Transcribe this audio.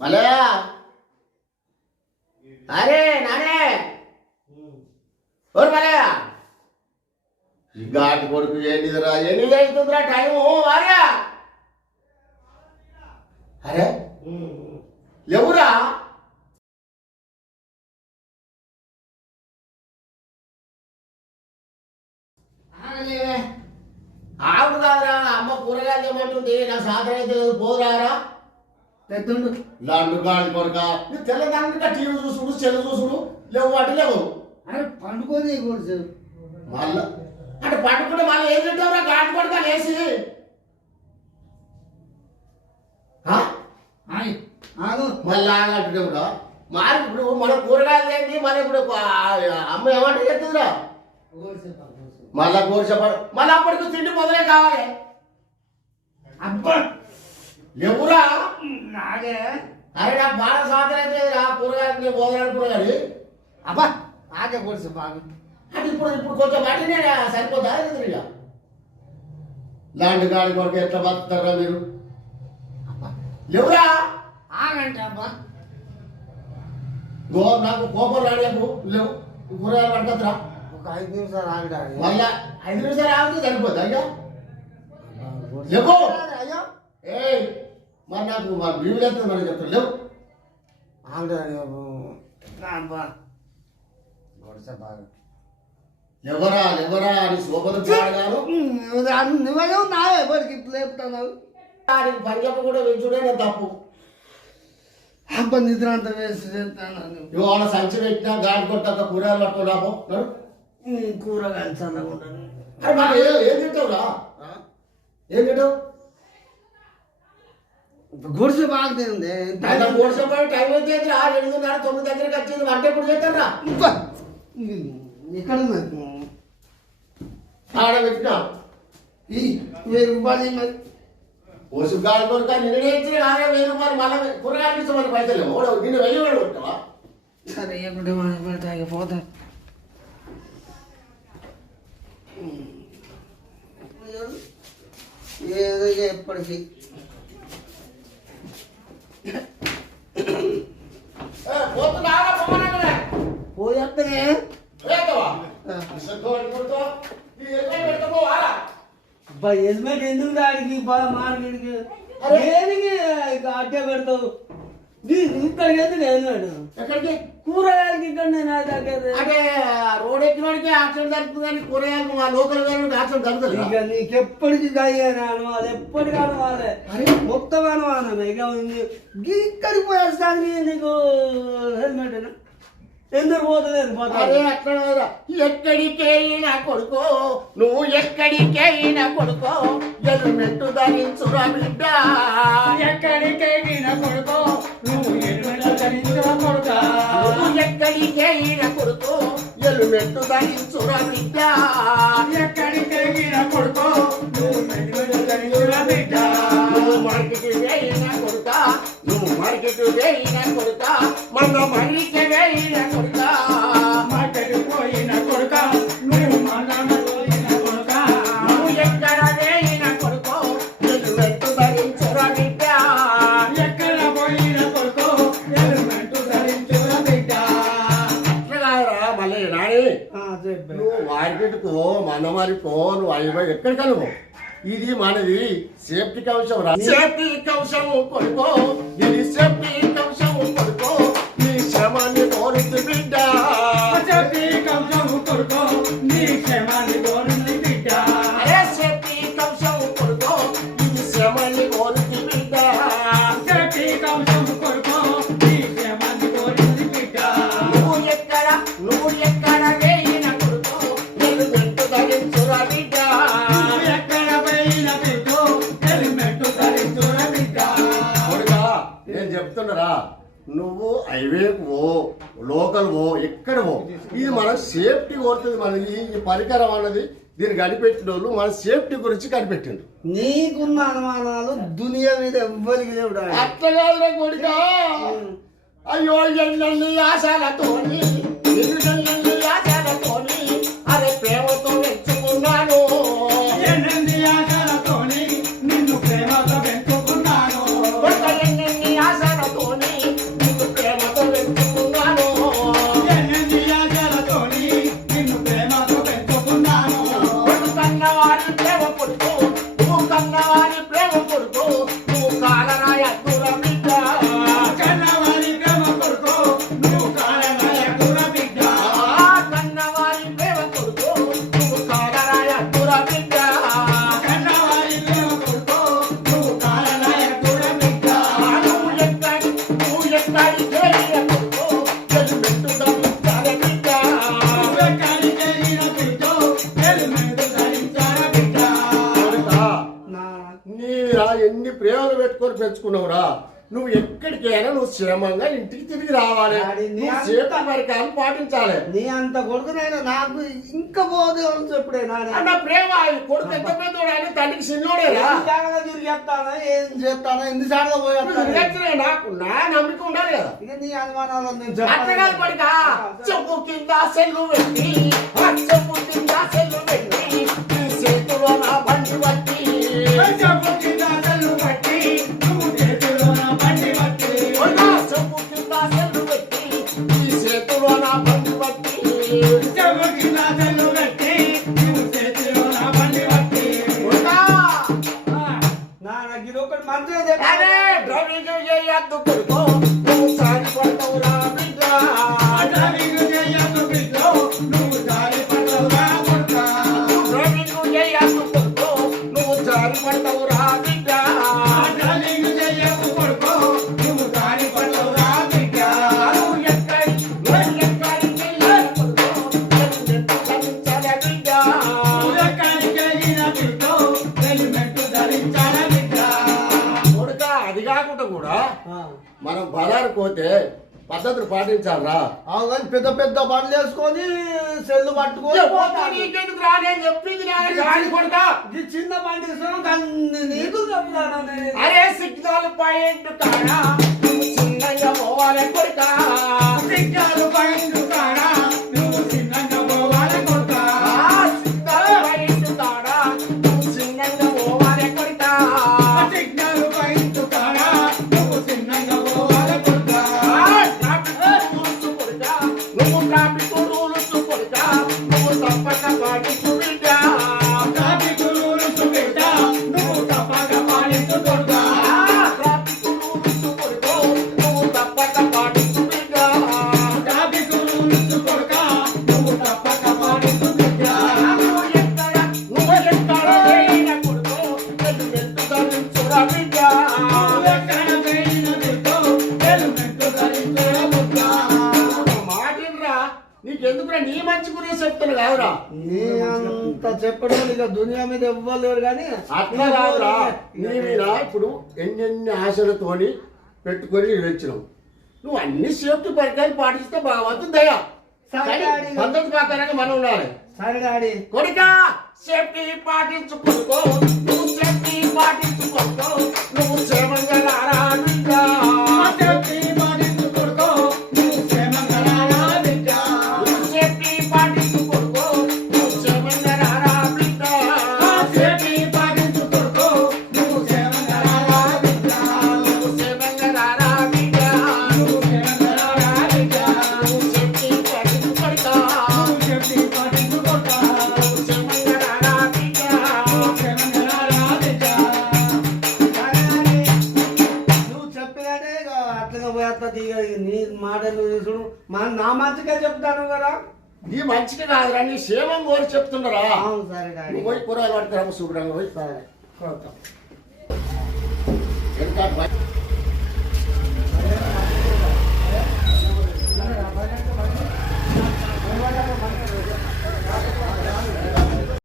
మలయా అరే నానే! ఓరు మలయా ఈ గాటి కొడుకు ఏంటిదిరా ఎన్ని చేస్తుందిరా టైము? వారా అరే ఎవరా? ఆగలేవే. ఆవిడ కాదురా అమ్మ కూరగాయలు ఏమంటుంది నా సాధన అయితే పోరారా పెద్దండు లాండు గాడి కొరక. తెల్లదానిగా టీవీ చూసుడు సెల్ చూసుడు లేవు అటు లేవు. అరే పండుకొని కూర్చో మళ్ళా అంటే పట్టుకుంటే మళ్ళీ ఏం తింటావురా? గాడి కొడక లేచి. మళ్ళా ఆగట్టుగా మరి ఇప్పుడు మన కూరగాయలు ఏంటి మన ఇప్పుడు అమ్మ ఏమంటే చెప్తుందిరా. మళ్ళా కూర్చోపడు మళ్ళీ అప్పటికి తిండి మొదలే కావాలి. అబ్బా! ఎవరా? నాగే. అరే నాకు బాగా సాధన అయితే రా కూరగాయలు పోదరాడు కూరగాయలు అబ్బా ఆగే కూర్చో బాగు. అంటే ఇప్పుడు ఇప్పుడు కొంచెం వాటినే సరిపోతా ఇక. లాంటి గాడి కొరకు ఎట్లా బతుకుతారా మీరు? ఎవరా? ఆగంటే అబ్బా. గో నాకు కోపం రాడేపు లేవు కూరగాయలు పట్టుకొద్దురా ఒక ఐదు నిమిషాలు ఆగడా మళ్ళా ఐదు నిమిషాలు ఆగితే సరిపోతా అయ్యా లేవు అయ్యో. ఏయ్ మరి నాకు మరి బీవీ ఎత్తుంది మరి చెప్తాను లేవు. అబ్బా కూర్చో బాగా. ఎవరా ఎవరా అని శోభన పాడగాను నువ్వే నావే ఎవరికి లేపుతున్నావు? నీకు పని చెప్ప కూడా వెంచుడే నా తప్పు. అబ్బా నిద్ర అంతా వేసి ఇవాళ సంచి పెట్టినా గాడి కొట్టాక కూరగాయలు పట్టుకుని రాపో. నడు. కూరగాయలు చల్లకుండా అరే మరి ఏం ఏం తింటావురా? ఏం తింటావు? గుడిసె బాగా ఉంది ఆయన మూడు సమయం టైం వచ్చేది రా ఎనిమిదిన్నర తొమ్మిది దగ్గరికి వచ్చింది. వంట ఎప్పుడు చేస్తాను రా ఇక్కడ ఆడ పెట్టినా? ఈ వెయ్యి రూపాయలు. ఓసు గాడి కొడుక నిన్నే ఇచ్చిన ఆరే వెయ్యి రూపాయలు మళ్ళీ కూరగాయలు ఇస్తే మరి పైసలు నిన్ను వెళ్ళి వాడు ఉంటావా సరే ఎక్కడ పెడతా పోతా. ఏదో ఎప్పటికీ పోతున్నా పోమనగలే పోయేస్తనే వేస్తావా సంతోషం కొడుకో ఈ ఎక్కడ పెడతామో వారా అబ్బా హెల్మెట్ ఎందుకు దాడికి బాగా మార్కెట్కి. దేనికి అట్టే పెడతావు? నీ- ఇక్కడికి ఎందుకు హెల్మెట్? ఎక్కడికి? కూరగాయలకి ఇక్కడ నేను దగ్గర. అంటే రోడ్ ఎక్కినోడికి యాక్సిడెంట్ జరుగుతుంది కానీ కూరగాయలు మా లోకల్ వేరే యాక్సిడెంట్ జరుగుతుంది ఇక నీకు ఎప్పటికి దయ్యానే అనువాలి ఎప్పటికీ. మొత్తం అనుమానం ఇక ఇక్కడికి పోయేస్తానికి నీకు హెల్మెట్ ఎందుకు పోతుంది అరే పోతుంది? అక్కడ కాదురా. ఎక్కడికైనా కొడుకో నువ్వు ఎక్కడికైనా కొడుకో హెల్మెట్ ధరించురా బిడ్డ. ఎక్కడికైనా కొడుకో నువ్వు హెల్మెట్ ధరించిన కొడుకా. నువ్వు ఎక్కడికైనా కొడుకో హెల్మెట్ ధరించురా బిడ్డ. ఎక్కడికైనా కొడుకో నువ్వు హెల్మెట్ ధరించిన బిడ్డ. నువ్వు మార్కెట్ వేయినా కొడుక నువ్వు మార్కెట్ వేయినా కొడుక. మన మరికి వేయినా కొడుక మాటకు పోయిన కొడుక నువ్వు పోయిన కొడుక నువ్వు ఎక్కడ వేయినా కొడుకో హెల్మెట్ ధరించురా బిడ్డ ఎక్కడ పోయిన కొడుకో హెల్మెట్ ధరించిన బిడ్డ అట్లా మళ్ళీ రాణి నువ్వు మార్కెట్కు మన మరి పో నువ్వు అయ్యో. ఇది మనది సేఫ్టీ కవచం రా. సేఫ్టీ కవచం కొడుకో ఇది సేఫ్టీ కవచం కొడుకో. క్షమాన్ని కోరుతు బిడ్డ. చెప్పి కంసము కొడుకో నీ క్షేమాన్ని హైవే పో లోకల్ పో ఎక్కడ పో. ఇది మన సేఫ్టీ కోరుతుంది మనకి ఈ పరికరం అన్నది దీన్ని కనిపెట్టిన వాళ్ళు మన సేఫ్టీ గురించి కనిపెట్టిండు నీకున్న అనుమానాలు దునియా మీద ఎవ్వరికి లేవు. అట్లా కొడుకా. అయ్యో ఎన్నెల్లి ఆశాలతోని పెట్టుకొని పెంచుకున్నావురా. నువ్వు ఎక్కడికైనా నువ్వు క్షేమంగా ఇంటికి తిరిగి రావాలి. నీ సేఫ్టీ పరికరాలు పాటించాలి. నీ అంత కొడుకునైనా నాకు ఇంకా పోదు అని చెప్పుడే అన్న ప్రేమ కొడుకు ఎంత పెద్దోడు అని తండ్రికి ఎన్ని జాగ్రత్తగా తిరిగేస్తానా ఏం చేస్తానా ఎన్ని సార్లు తిరగచ్చునే నాకు నా నమ్మిక ఉండాలి కదా. ఇక నీ అనుమానాలు నేను చెప్పాను పడిక. చెప్పు. కింద సెల్లు పెట్టి చెప్పు కింద సెల్లు నా నాకు ఇది ఒకటి మంచిగా అరే చెప్పాను డ్రైవింగ్ చేయొద్దు కొడుకో నువ్వు సారి పడతావురా బిడ్డ పద్ధతులు పాటించాలరా అవును పెద్ద పెద్ద బండ్లు వేసుకొని సెల్లు పట్టుకొని పోతాను. నీకెందుకు రా నేను చెప్పింది నేను గాడి కొడుకా ఈ చిన్న బండి వేసుకొని నీకు చెప్తాను. అరే సిగ్నల్ పాయింట్ కాడా చిన్నగా పోవాలి కొడుకా సిగ్గాలు పైండు ఇక దునియా మీద ఇవ్వలేరు కానీ అట్లా కాదురా. నీ మీద ఇప్పుడు ఎన్నెన్ని ఆశలతోని పెట్టుకొని వచ్చినావు నువ్వు అన్ని సేఫ్టీ పరికరాలు పాటిస్తే భగవంతుని దయ. పద్ధతి ప్రకారంగా మనం ఉండాలి. సరే కొడుక సేఫ్టీ పాటించుకోకో. నువ్వు సేఫ్టీ పాటించుకోకో. నువ్వు మంచిగా చెప్తాను కదా. నీ మంచిగా కాదురా నీ క్షేమం కోరి చెప్తున్నారా అవును సరే డాడీ. నువ్వు పోయి కూరగాయలు పట్టుకురా శుభ్రంగా పోయి. సరే.